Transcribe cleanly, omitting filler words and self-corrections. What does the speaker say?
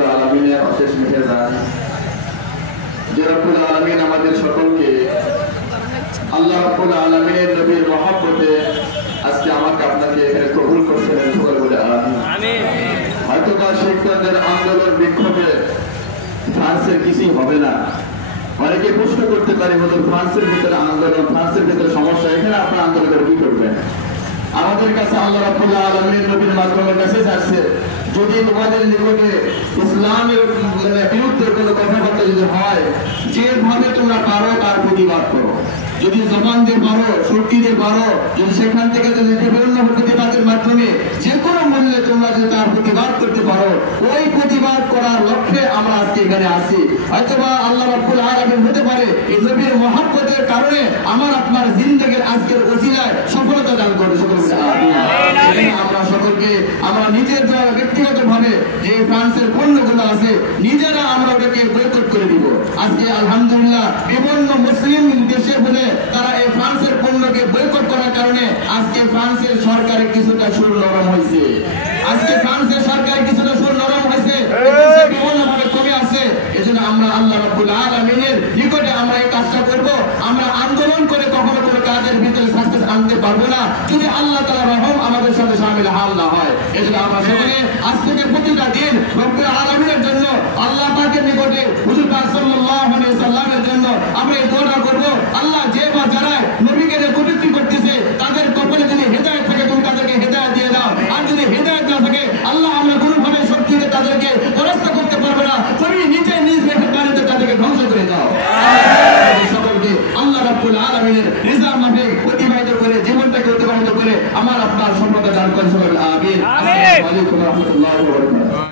রব্বুল আলামিনের অশেষ মেহেরবান যে রব্বুল আলামিন আমাদের সকলকে আল্লাহ রব্বুল আলামিনের নবীর মহব্বতে আজকে আমাকে আপনাকে এখানে কবুল করছেন সকল বলে আমিন। হয়তো বা শিক্ষকদের আন্দোলন বিক্ষোভে ফ্রান্সের কিছুই হবে না। অনেকে প্রশ্ন করতে পারে হুজুর ফ্রান্সের ভিতরে আন্দোলন, ফ্রান্সের ভিতরে সমস্যা, এখানে আপনারা আন্দোলন করে কি করবেন? আমাদের কাছে আল্লাহ রাব্বুল আলামিনের নবীর মাধ্যমে মেসেজ আসছে, যদি তোমাদের নিকটে ইসলামের বিরুদ্ধে কোনো কথাবার্তা যদি হয়, যেভাবে তোমরা পারো তার প্রতিবাদ করো। যদি জবান দিয়ে পারো, শক্তি দিয়ে পারো, যদি সেখান থেকে যদি বিভিন্ন প্রতিবাদের মাধ্যমে যে কোনো মূল্যে তোমরা যদি তার প্রতিবাদ করতে পারো, ওই প্রতিবাদ করার লক্ষ্যে আমরা আজকে এখানে আসি। হয়তোবা আল্লাহ রাব্বুল আলামিন হতে পারে এই নবীর মহব্বতের কারণে আমার আপনার জিন্দেগীর আজকের ওসিলায় সফলতা দান করবে। আমরা সকলকে আমরা নিজের দ্বারা ব্যক্তিগতভাবে যে ফ্রান্সের পণ্যগুলো আছে নিজেরা আমরা ওটাকে বয়কট করে দিব। আজকে আলহামদুলিল্লাহ বিভিন্ন মুসলিম দেশে বলে তারা এই ফ্রান্সের পণ্যকে বয়কট করার কারণে আজকে ফ্রান্সের সরকারের কিছুটা সুর নরম হয়েছে। আজকে ফ্রান্সের